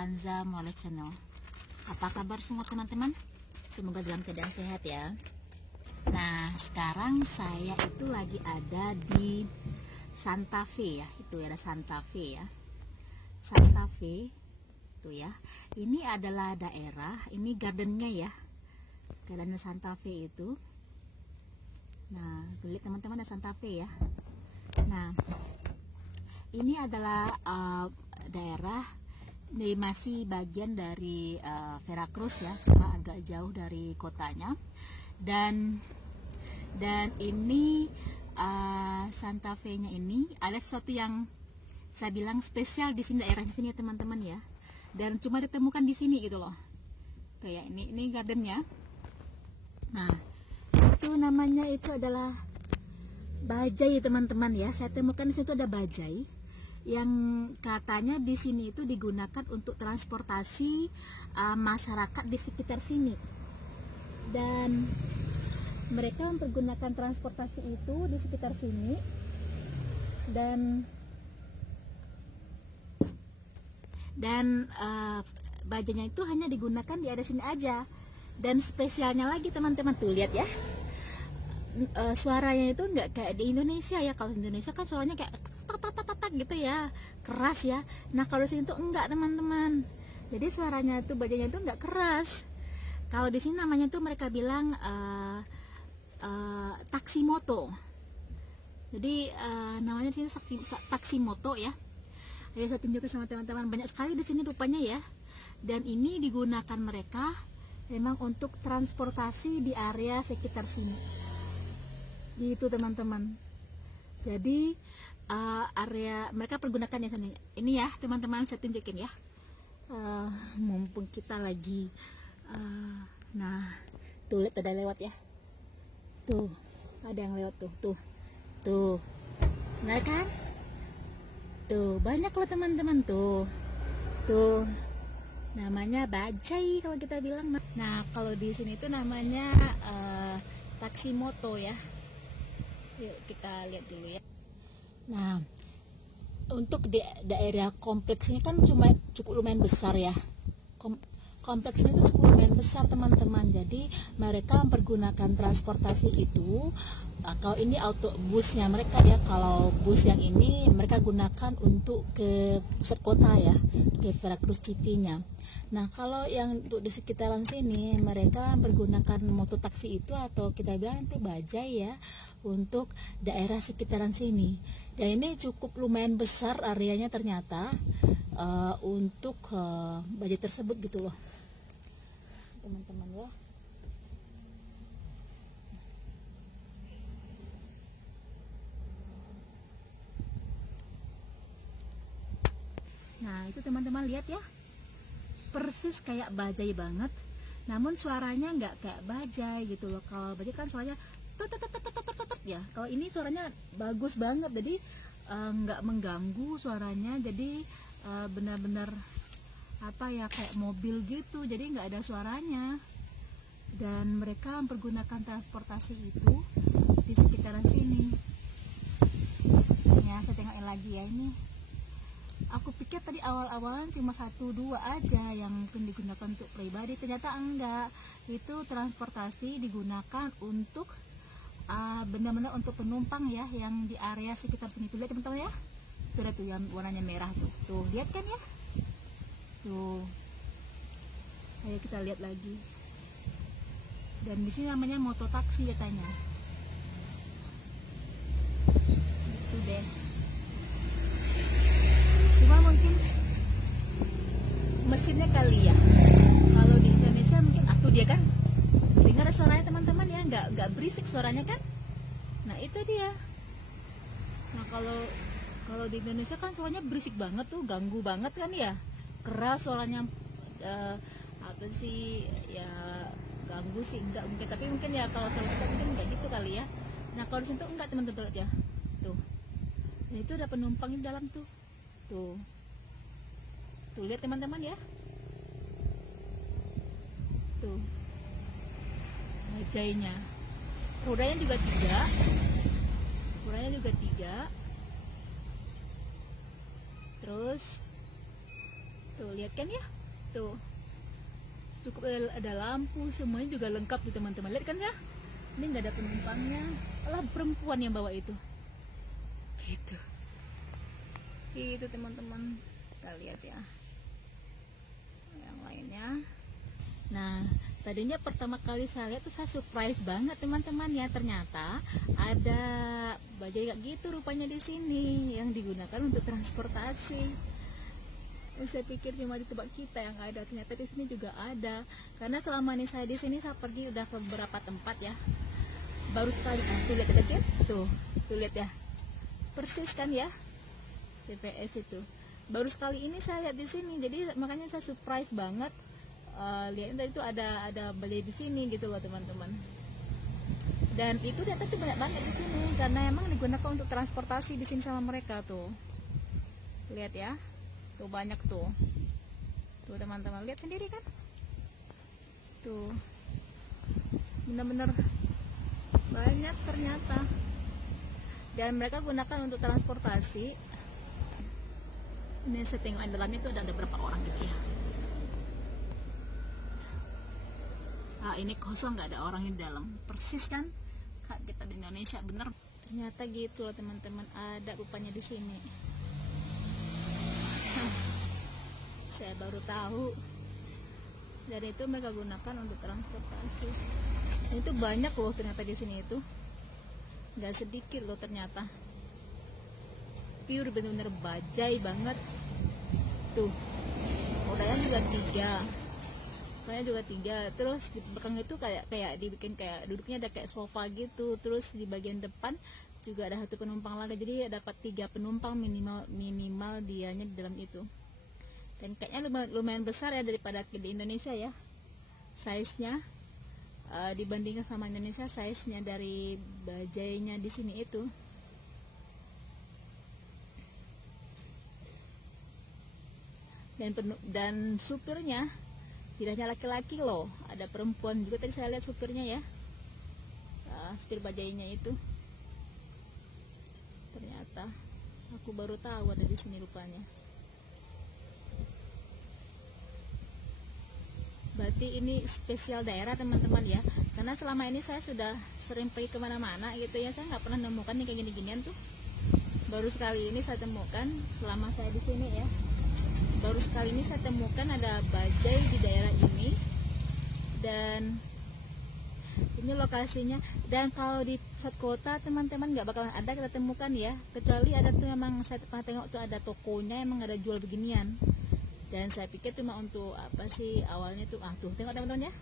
Kanza Moleh Channel. Apa kabar semua teman-teman? Semoga dalam keadaan sehat ya. Nah, sekarang saya itu lagi ada di Santa Fe ya. Itu ada Santa Fe ya. Santa Fe itu ya. Ini adalah daerah, ini gardennya ya. Garden Santa Fe itu. Nah, lihat teman-teman, ada Santa Fe ya. Nah, ini adalah daerah ini masih bagian dari Veracruz ya, cuma agak jauh dari kotanya. Dan ini Santa Fe-nya ini ada sesuatu yang saya bilang spesial di sini, daerah di sini ya teman-teman ya. Dan cuma ditemukan di sini gitu loh. Kayak ini gardennya. Nah, itu namanya itu adalah bajai teman-teman ya. Saya temukan di situ ada bajai yang katanya di sini itu digunakan untuk transportasi masyarakat di sekitar sini. Dan mereka mempergunakan transportasi itu di sekitar sini. Dan bajanya itu hanya digunakan di area sini aja. Dan spesialnya lagi teman-teman, tuh lihat ya, suaranya itu nggak kayak di Indonesia ya. Kalau di Indonesia kan suaranya kayak tak gitu ya, keras ya. Nah kalau di sini tuh enggak teman-teman. Jadi suaranya tuh, bajanya itu nggak keras. Kalau di sini namanya tuh mereka bilang taksimoto. Jadi namanya sini taksimoto ya. Ayo saya tunjukkan sama teman-teman, banyak sekali di sini rupanya ya. Dan ini digunakan mereka memang untuk transportasi di area sekitar sini. Gitu teman-teman. Jadi area mereka pergunakan ya sana. Ini ya teman-teman, saya tunjukin ya. Mumpung kita lagi nah, tuh lihat ada lewat ya. Tuh, ada yang lewat tuh. Tuh. Benar kan? Tuh, banyak loh teman-teman tuh. Tuh. Namanya bajai kalau kita bilang. Nah, kalau di sini tuh namanya taksimoto ya. Yuk kita lihat dulu ya. Nah, untuk di daerah kompleksnya kan cukup lumayan besar ya. Kompleksnya itu cukup lumayan besar teman-teman. Jadi mereka mempergunakan transportasi itu. Kalau ini autobusnya mereka ya. Kalau bus yang ini mereka gunakan untuk ke pusat kota ya, ke Veracruz City-nya. Nah kalau yang untuk di sekitaran sini mereka mempergunakan mototaksi itu, atau kita bilang itu bajai ya, untuk daerah sekitaran sini. Dan ini cukup lumayan besar areanya ternyata untuk bajai tersebut gitu loh teman-teman ya. Nah itu teman-teman lihat ya, persis kayak bajai banget, namun suaranya nggak kayak bajai gitu loh. Kalau bajai kan suaranya ya, kalau ini suaranya bagus banget, jadi nggak mengganggu suaranya. Jadi benar-benar apa ya, kayak mobil gitu, jadi nggak ada suaranya. Dan mereka mempergunakan transportasi itu di sekitaran sini ya. Saya tengokin lagi ya, ini aku pikir tadi awal-awalan cuma 1-2 aja yang mungkin digunakan untuk pribadi, ternyata enggak. Itu transportasi digunakan untuk benar-benar untuk penumpang ya, yang di area sekitar sini. Tuh lihat teman-teman ya, tuh ada tuh yang warnanya merah tuh lihat kan ya. Tuh, ayo kita lihat lagi. Dan di sini namanya mototaksi katanya. Itu deh. Cuma mungkin mesinnya kali ya. Kalau di Indonesia mungkin dia kan dengar suaranya teman-teman ya, nggak berisik suaranya kan. Nah itu dia. Nah kalau di Indonesia kan suaranya berisik banget tuh, ganggu banget kan ya. Keras suaranya, apa sih ya, ganggu sih enggak mungkin, tapi mungkin ya kalau kita mungkin enggak gitu kali ya. Nah kalau di sini tuh enggak teman-teman ya, tuh. Nah itu ada penumpang di dalam tuh, tuh lihat teman-teman ya, tuh bajainya. Rodanya juga 3, terus Tuh lihat kan ya, tuh cukup ada lampu, semuanya juga lengkap tuh teman-teman. Lihat kan ya, ini nggak ada penumpangnya, malah perempuan yang bawa itu. Gitu teman-teman, kita lihat ya yang lainnya. Nah, tadinya pertama kali saya lihat tuh saya surprise banget teman-teman ya, ternyata ada bajai kayak gitu rupanya di sini yang digunakan untuk transportasi. Saya pikir cuma di tempat kita yang ada, ternyata di sini juga ada. Karena selama ini saya di sini, saya pergi udah ke beberapa tempat ya. Baru sekali, tuh lihat ya, tuh lihat ya, persis kan ya, TPS itu. Baru sekali ini saya lihat di sini, jadi makanya saya surprise banget. Lihat itu ada beli di sini gitu loh teman-teman. Dan itu ternyata tuh banyak banget di sini, karena emang digunakan untuk transportasi di sini sama mereka tuh. Lihat ya. Tuh banyak tuh teman-teman, lihat sendiri kan, tuh bener-bener banyak ternyata, dan mereka gunakan untuk transportasi. Ini saya tengok dalamnya itu ada berapa orang gitu ya. Ini kosong, nggak ada orang di dalam, persis kan kayak kita di Indonesia, bener. Ternyata gitu loh teman-teman, ada rupanya di sini. Saya baru tahu. Dan itu mereka gunakan untuk transportasi. Itu banyak loh ternyata di sini itu, nggak sedikit loh ternyata. Pure bener-bener bajai banget. Tuh, rodanya juga tiga. Terus di belakang itu kayak dibikin kayak duduknya ada kayak sofa gitu. Terus di bagian depan juga ada satu penumpang lagi, jadi dapat 3 penumpang minimal dianya di dalam itu. Dan kayaknya lumayan besar ya daripada di Indonesia ya, size-nya dibandingkan sama Indonesia, size-nya dari bajainya di sini itu. Dan supirnya tidak hanya laki-laki loh, ada perempuan juga. Tadi saya lihat supirnya ya, supir bajainya itu. Ternyata aku baru tahu ada di sini rupanya. Berarti ini spesial daerah teman-teman ya, karena selama ini saya sudah sering pergi kemana-mana gitu ya, saya nggak pernah nemukan nih kayak gini-ginian tuh. Baru sekali ini saya temukan selama saya di sini ya. Baru sekali ini saya temukan ada bajai di daerah ini, dan ini lokasinya. Dan kalau di pusat kota teman-teman nggak bakalan ada kita temukan ya, kecuali ada tuh emang saya pernah tengok tuh ada tokonya emang ada jual beginian. Dan saya pikir cuma untuk apa sih awalnya tuh, tuh tengok teman-teman ya,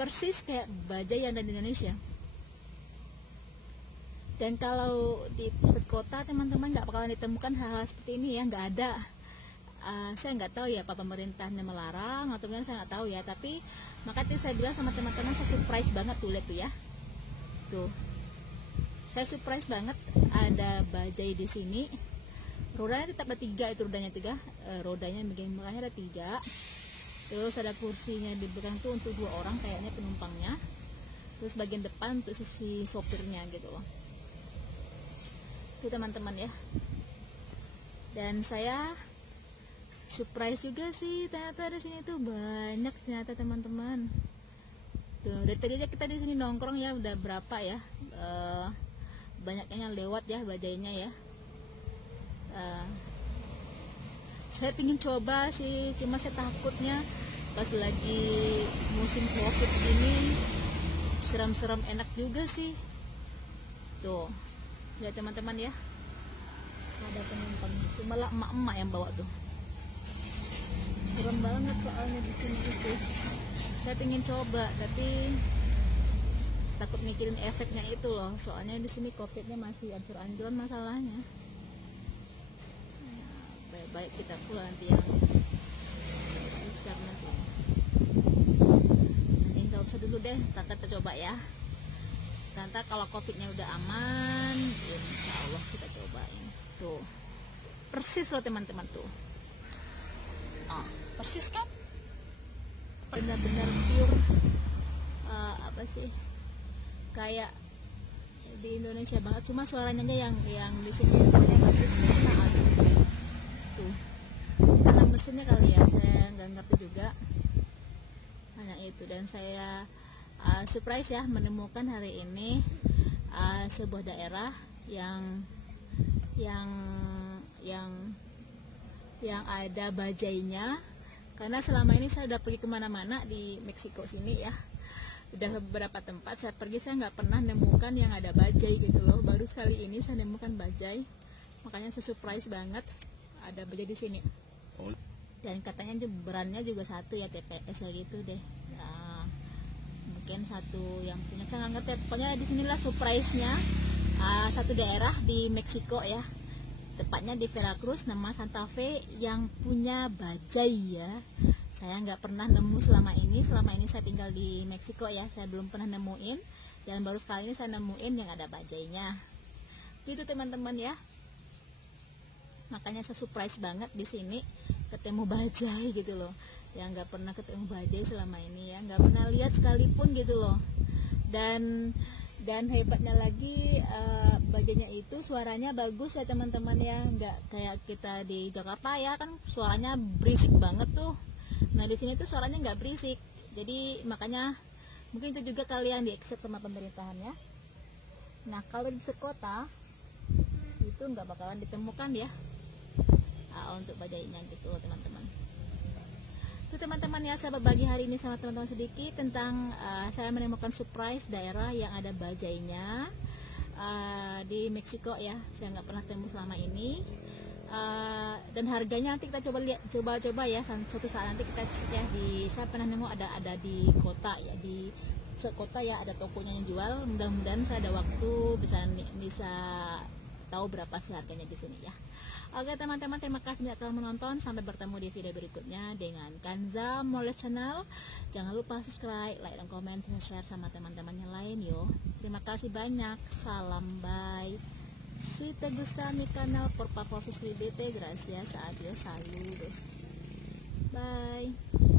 persis kayak bajai yang ada di Indonesia. Dan kalau di pusat kota teman-teman nggak bakalan ditemukan hal-hal seperti ini ya, nggak ada. Saya nggak tahu ya apa pemerintahnya melarang atau gimana, saya nggak tahu ya. Tapi makanya saya bilang sama teman-teman, saya surprise banget tuh, lihat tuh ya, tuh saya surprise banget ada bajai di sini. Rodanya tetap ada 3, itu rodanya begini, makanya ada 3. Terus ada kursinya di belakang tuh untuk 2 orang kayaknya penumpangnya. Terus bagian depan untuk sisi sopirnya gitu loh. Itu teman-teman ya. Dan saya surprise juga sih, ternyata di sini tuh banyak ternyata teman-teman. Tuh dari tadi aja kita di sini nongkrong ya, udah berapa ya, banyaknya yang lewat ya bajainya ya. Saya pingin coba sih, cuma saya takutnya pas lagi musim COVID gini, seram-seram enak juga sih. Tuh lihat teman-teman ya, ada penumpang itu, malah emak-emak yang bawa tuh. Serem banget soalnya di sini itu. Saya pingin coba tapi takut mikirin efeknya itu loh, soalnya di sini COVID-nya masih ancur-ancuran masalahnya. Baik kita pulang nanti yang besar nanti nggak usah dulu deh, Tante kita coba ya. Tante kalau COVID-nya udah aman, insya Allah kita cobain. Tuh persis loh teman-teman tuh, persis kan, benar-benar pure apa sih, kayak di Indonesia banget. Cuma suaranya aja yang di sini suaranya bagus. Tuh, karena mesinnya kali ya, saya nggak ngerti juga, hanya itu. Dan saya surprise ya menemukan hari ini sebuah daerah yang ada bajainya, karena selama ini saya udah pergi kemana-mana di Meksiko sini ya, udah beberapa tempat saya pergi, saya nggak pernah nemukan yang ada bajai gitu loh. Baru sekali ini saya nemukan bajai, makanya saya surprise banget ada bajai di sini. Dan katanya berannya juga satu ya, TPS ya gitu deh. Mungkin satu yang punya, saya nggak ngerti. Pokoknya di sinilah surprise-nya, satu daerah di Meksiko ya, tepatnya di Veracruz, nama Santa Fe, yang punya bajai ya. Saya nggak pernah nemu selama ini saya tinggal di Meksiko ya, saya belum pernah nemuin, dan baru sekali ini saya nemuin yang ada bajainya gitu teman-teman ya. Makanya saya surprise banget di sini ketemu bajai gitu loh, yang nggak pernah ketemu bajai selama ini ya, nggak pernah lihat sekalipun gitu loh. Dan hebatnya lagi, bajainya itu suaranya bagus ya teman-teman ya, nggak kayak kita di Jakarta ya, kan suaranya berisik banget tuh. Nah di sini tuh suaranya nggak berisik, jadi makanya mungkin itu juga kalian di-accept sama pemerintahan ya. Nah kalau di pusat kota itu nggak bakalan ditemukan ya untuk bajainya gitu teman-teman. Itu teman-teman ya, saya berbagi hari ini sama teman-teman sedikit tentang saya menemukan surprise daerah yang ada bajainya di Meksiko ya. Saya nggak pernah temu selama ini, dan harganya nanti kita coba ya, suatu saat nanti kita cek ya. Saya pernah nemu ada di kota ya, di kota ya, ada tokonya yang jual. Mudah-mudahan saya ada waktu bisa tahu berapa sih harganya di sini ya. Oke teman-teman, terima kasih banyak telah menonton. Sampai bertemu di video berikutnya dengan Kanza Moles Channel. Jangan lupa subscribe, like, dan komen, share sama teman-teman yang lain yo. Terima kasih banyak. Salam, bye. Si te gusta mi canal, por favor suscríbete. Gracias, adiós, saludos. Bye.